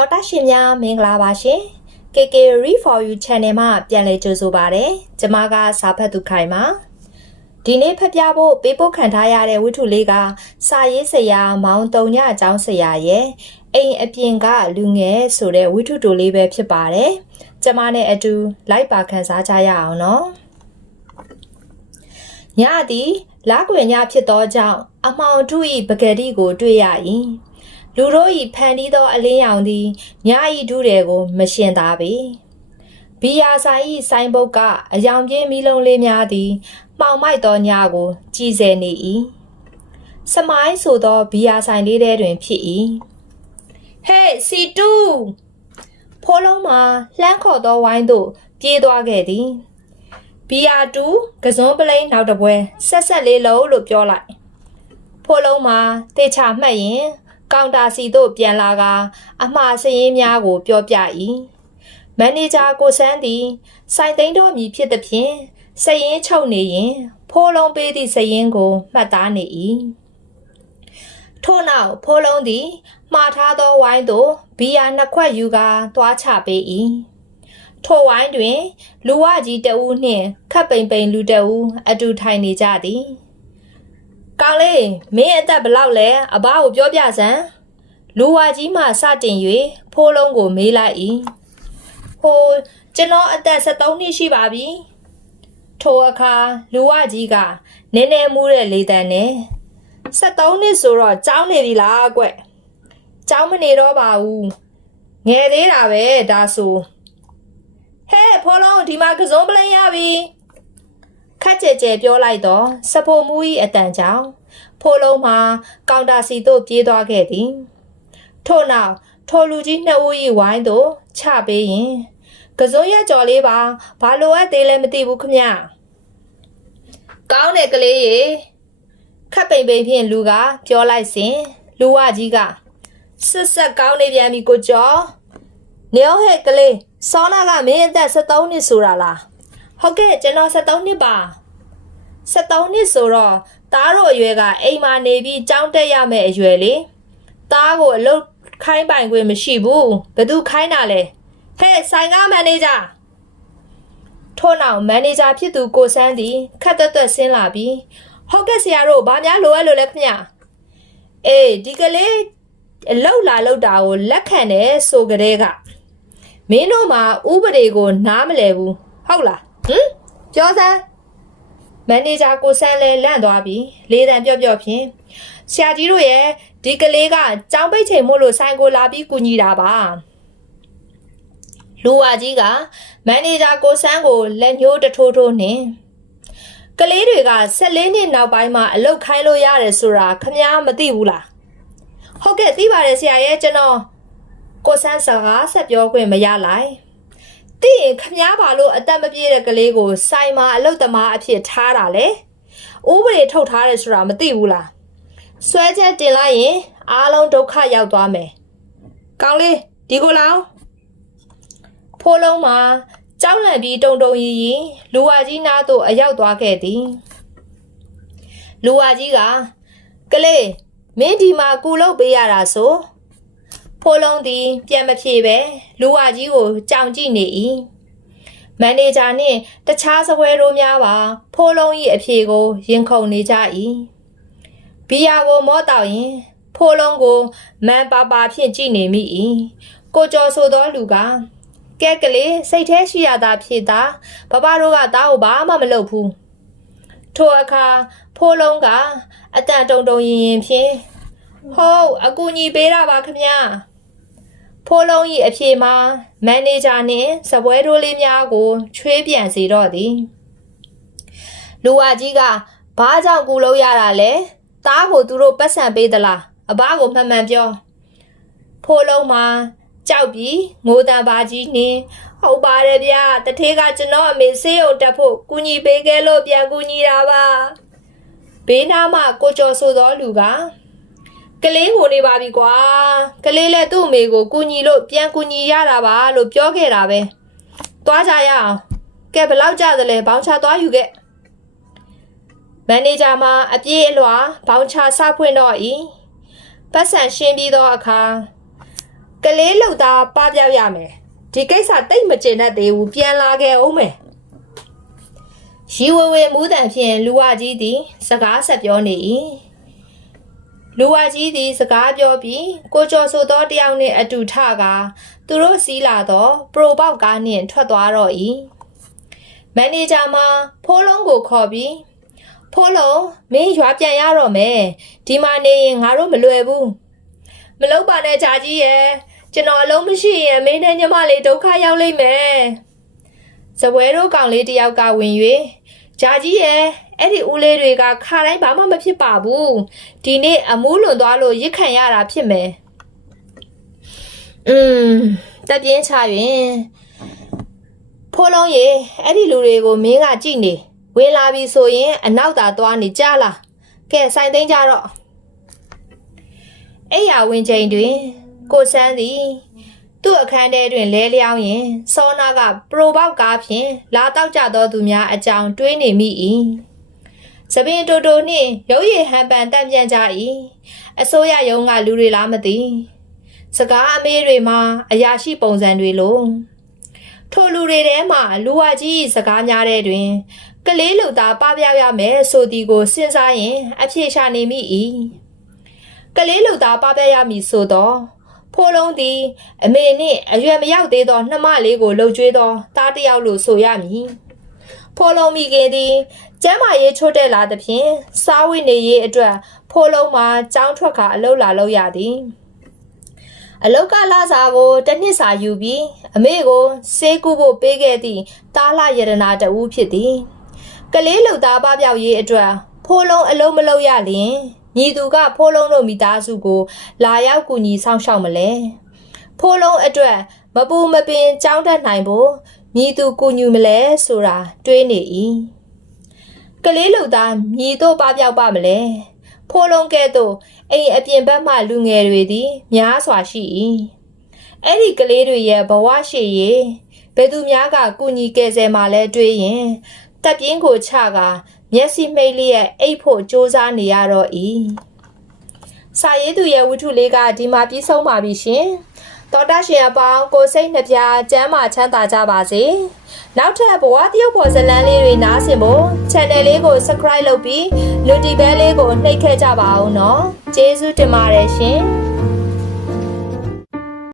တော်တာရှင်များမင်္ဂလာပါရှင် KK Read for You Channel မှာပြန်လည်ကြိုဆိုပါရစေ။ကျွန်မကစာဖတ်သူခိုင်ပါ။ဒီနေ့ဖတ်ပြဖို့ပေးပို့ခံထားရတဲ့ဝတ္ထုလေးကစာရေးဆရာမောင်တုံညအကြောင်းဆရာရဲ့အိမ်အပြင်ကလူငယ်ဆိုတဲ့ဝတ္ထုတိုလေးပဲဖြစ်ပါတယ်။ကျွန်မနဲ့အတူလိုက်ပါခန်းစားကြရအောင်နော်။ညသည်လာကွယ်ညဖြစ်သောကြောင့်အမောင်ထု၏ပကတိကိုတွေ့ရ၏။ လူတို့၏ဖန်တီးသောအလင်းရောင်သည်ည၏ဒုတွေကို မရှင်သာပေ။ဘီယာဆိုင်၏ဆိုင်ဘုတ်ကအယောင်ပြင်းမီးလုံးလေးများသည်မှောင်မိုက်သောညကို ကြည်စဲနေ၏။စမိုင်းဆိုသောဘီယာဆိုင်လေးထဲတွင်ဖြစ်၏။ဟေးစီတူဖိုးလုံးမှာလှမ်းခေါ်သောဝိုင်းသို့ ပြေးသွားခဲ့သည်။ဘီယာတူကစွန်းပလိန်နောက်တစ်ပွဲဆက်ဆက်လေးလုံးလို့ပြောလိုက်ဖိုးလုံးမှာတေချာမှတ်ရင် ကောင်တာစီတို့ပြန်လာကအမှားစရင်များကို ပြောပြ၏မန်နေဂျာကိုစန်းသည်စိုက်သိန်းတော်မူဖြစ်သည်ဖြင့်စရင်ချုပ်နေရင်ဖိုးလုံးပေးသည့်စရင်ကိုမှတ်သားနေ၏ထို့နောက်ဖိုးလုံးသည်မှားထားသောဝိုင်းသို့ဘီယာနှစ်ခွက်ယူကာသွားချပေး၏ထိုဝိုင်းတွင် လူဝကြီးတဦးနှင့်ခပ်ပိန်ပိန်လူတဦးအတူထိုင်နေကြသည်။ ကောင်းလေးမင်းအသက်ဘယ်လောက်လဲအဘကိုပြောပြစမ်းလူဝကြီးမှစတင်၍ဖိုးလုံးကိုမေးလိုက်၏။ဟိုကျွန်တော်အသက်73နှစ်ရှိပါပြီ။ထိုအခါလူဝကြီးကနည်းနည်းမူးတဲ့လေတံနဲ့73နှစ်ဆိုတော့ကြောင်းနေပြီလားကွ။ကြောင်းမနေတော့ပါဘူး။ငယ်သေးတာပဲဒါဆိုဟဲ့ဖော်လုံးဒီမှာကစုံပလိန်ရပြီ ခက်ကြဲကြဲပြောလိုက်တော့စဖို့မူကြီးအတန်ကြောင့်ဖိုးလုံးမှာကောင်တာစီတို့ပြေးသွားခဲ့သည်ထို့နောက်ထိုလူကြီးနှစ်ဦး၏ဝိုင်းသို့ချပေးရင်ကစုံရက်ကြော်လေးပါဘာလိုအပ်သေးလဲမသိဘူးခမကောင်းတယ်ကလေးရေခက်ပိန်ပိန်ဖြင့်လူကပြောလိုက်စဉ်လူဝကြီးကဆက်ဆက်ကောင်းနေပြန်ပြီကိုကျော်နေအောင်ဟဲ့ကလေးစောနာကမင်းအသက်73နှစ်ဆိုတာလား ဟုတ်ကဲ့ကျွန်တော်73နှစ်ပါ73နှစ်ဆိုတော့တားတို့အရွယ်ကအိမ်မှာနေပြီးကြောင်းတက်ရမယ့်အရွယ်လေတားကိုအလုပ်ခိုင်းပိုင်ခွင့်မရှိဘူးဘယ်သူခိုင်းတာလဲဟဲ့ဆိုင်ကမန်နေဂျာထို့နောက်မန်နေဂျာဖြစ်သူကိုစန်းသည်ခက်သက်သက်ဆင်းလာပြီးဟုတ်ကဲ့ဆရာတို့ဘာများလိုအပ်လို့လဲခင်ဗျအေးဒီကလေးအလောက်လာလောက်တာကိုလက်ခံတယ်ဆိုကြတဲ့ကမင်းတို့မှာဥပဒေကိုနားမလဲဘူးဟုတ်လား ဟမ်ပြောစမ်းမန်နေဂျာကိုဆန်းလဲလန့်သွားပြီလေးတန်ပြော့ပြော့ဖြင့်ဆရာကြီးတို့ရဲ့ဒီကလေးကကြောင်းပိတ်ချိန်မို့လို့ဆိုင်ကိုလာပြီးကူညီတာပါလူဝါကြီးကမန်နေဂျာကိုဆန်းကိုလက်ညှိုးတထိုးထိုးနှင်ကလေးတွေက14နှစ်နောက်ပိုင်းမှာအလုတ်ခိုင်းလို့ရတယ်ဆိုတာခမားမသိဘူးလားဟုတ်ကဲ့သိပါတယ်ဆရာရဲ့ကျွန်တော်ကိုဆန်းစကားဆက်ပြောခွင့်မရလိုက်။ သိရင်ခမားပါလို့အသက်မပြေတဲ့ကလေးကိုစိုင်မာအလုတ်သမားအဖြစ်ထားတာလေ။ဥပဒေထုတ်ထားတယ်ဆိုတာမသိဘူးလား။ဆွဲချက်တင်လိုက်ရင်အားလုံးဒုက္ခရောက်သွားမယ်။ကောင်းလေးဒီကိုလောင်းဖိုးလုံးမှာကြောက်လန့်ပြီးတုံတုံရီရီလူဝါကြီးနားသို့အရောက်သွားခဲ့သည်။လူဝါကြီးကကလေးမင်းဒီမှာကူလုပ်ပေးရတာဆို ဖိုးလုံးသည်ပြန်မဖြေပဲလူဝကြီးကိုကြောင်ကြည့်နေ၏မန်နေဂျာနှင့်တခြားစပွဲတို့များပါ ဖိုးလုံး၏အဖြေကို ရင်ခုန်နေကြ၏ဘီယာကိုမော့တောက်ရင်ဖိုးလုံးကိုမန်ပါပါဖြင့်ကြည့်နေမိ၏ကိုကျော်ဆိုသောလူကကဲကလေးစိတ်แท้ရှိရတာဖြစ်တာဘဘတို့ကသားကိုဘာမှမလုပ်ဘူးထိုအခါဖိုးလုံးကအတန်တုံတုံရင်ရင်ဖြင့်ဟုတ်အကူညီပေးတာပါခမညာ ဖိုးလုံး၏အဖြေမှာမန်နေဂျာနှင့်စပွဲတိုးလေးများကို ချွေးပြန်စေတော့သည်လူဝကြီးကဘာကြောင့်ကူလို့ရတာလဲတားကိုသူတို့ပတ်စံပေးသလားအဘကိုမှန်မှန်ပြောဖိုးလုံးမှာကြောက်ပြီးငိုတန်ပါကြီးနှင်းဟုတ်ပါတယ်ဗျတထေးကကျွန်တော်အမေဆေးရုံတက်ဖို့ကူညီပေးခဲ့လို့ပြန်ကူညီတာပါဘေးနားမှာကိုကျော်ဆိုသောလူက ကလေးကိုနေပါပြီကွာကလေးလည်းသူ့အမေကိုကူညီလို့ပြန်ကူညီရတာပါလို့ပြောခဲ့တာပဲသွားကြရအောင်ကဲဘယ်လောက်ကြသလဲဘောင်းချသွားယူခဲ့မန်နေဂျာမှာအပြေးအလွှာဘောင်းချစဖွင့်တော့ဤပတ်စံရှင်းပြီးသောအခါကလေးလှုပ်သားပပြောက်ရမယ်ဒီကိစ္စတိတ်မကျင်တတ်သေးဘူးပြန်လာခဲ့အောင်မယ်ရီဝဝေမူးတန်ဖြင့်လူဝကြီးသည် စကားဆက်ပြောနေ၏ လူဝကြီးသည်စကားပြောပြီးကိုကျော်ဆိုသောတယောက်နှင့်အတူထကာသူတို့စီးလာသောပရိုပေါက်ကားနှင့်ထွက်သွားတော့၏မန်နေဂျာမှဖိုးလုံးကိုခေါ်ပြီးဖိုးလုံးမင်းရွာပြန်ရတော့မယ်ဒီမှာနေရင်ငါတို့မလွယ်ဘူးမလုပ်ပါနဲ့ဂျာကြီးရဲ့ကျွန်တော်အလုံးမရှိရင်မင်းနဲ့ညီမလေးဒုက္ခရောက်လိမ့်မယ်ဇပွဲတို့ကောင်လေးတယောက်ကဝင်၍ဂျာကြီးရဲ့ အဲ့ဒီဦးလေးတွေကခါတိုင်းဘာမှမဖြစ်ပါဘူးဒီနေ့အမူးလွန်သွားလို့ရစ်ခံရတာဖြစ်မယ်อืมတက်ပြင်းချရင်ဖိုးလုံးရေအဲ့ဒီလူတွေကိုမင်းကကြည့်နေဝင်လာပြီဆိုရင်အနောက်သာသွားနေကြလားကဲဆိုင်သိမ်းကြတော့အိယာဝင်ချိန်တွင် ကိုဆန်းသည်သူ့အခန်းထဲတွင်လဲလျောင်းရင်စောနာကပရိုပေါက်ကားဖြင့်လာတောက်ကြသောသူများအကြောင်းတွေးနေမိ၏ သပင်တိုတိုနှင့်ရုပ်ရည်ဟန်ပန်တက်ပြန်ကြ၏အစိုးရရုံးကလူတွေလားမသိစကားအမေးတွေမှာအရာရှိပုံစံတွေလိုထိုလူတွေထဲမှလူဝကြီး၏စကားများတဲ့တွင် ကလေးလူသားပပြရမယ်ဆိုသည်ကိုစဉ်းစားရင် အဖြေရှာနေမိ၏ကလေးလူသားပပြရမည်ဆိုတော့ဖိုးလုံးသည် အမေနှင့်အရွယ်မရောက်သေးသောနှမလေးကိုလှုပ်ကြွေးသော သားတစ်ယောက်လို့ဆိုရမည် ဖိုးလုံးမိခင်သည်ကျမ်းမာရေးချို့တဲ့လာသဖြင့်စားဝိနေရေးအတွက်ဖိုးလုံးမှာကြောင်းထွက်ခါအလုတ်လာလို့ရသည်အလောက်ကလာစာကိုတစ်နှစ်စာယူပြီးအမေကိုစေးကူဖို့ပေးခဲ့သည့်တားလာယရနာတဦးဖြစ်သည်ကလေးလူသားပပျောက်ရေးအတွက်ဖိုးလုံးအလုံးမလုံးရလျင်ညီသူကဖိုးလုံးတို့မိသားစုကို လာရောက်ကူညီဆောင်ရှောက်မလဲဖိုးလုံးအတွက်မပူမပင်ကြောင်းတတ်နိုင်ဖို့ ညီသူကူညီမလဲဆိုတာတွေးနေ၏ကလေးလူသားညီတို့ပပျောက်ပါမလဲဖိုးလုံးကဲ့သို့အိမ်အပြင်ဘက်မှလူငယ်တွေသည်များစွာရှိ၏အဲ့ဒီကလေးတွေရဲ့ဘဝရှိရေးဘယ်သူများကကုညီကယ်ဆယ်မှလဲတွေးရင်တက်ပြင်းကိုချကမျက်စိမိတ်လေးရဲ့အိတ်ဖို့စူးစမ်းနေရတော့၏စာရေးသူရဲ့ဝတ္ထုလေးကဒီမှာပြီးဆုံးပါပြီရှင် တော်တာရှင်အပေါင်းကိုစိတ်နှပြကျမ်းမာချမ်းသာကြပါစေနောက်ထပ်ဘဝတရုပ်ပေါ်ဇလန်းလေးတွေနားဆင်ဖို့ channel လေးကို subscribe လုပ်ပြီး notification လေးကိုနှိပ်ခဲ့ကြပါအောင်နော်ကျေးဇူးတင်ပါတယ်ရှင်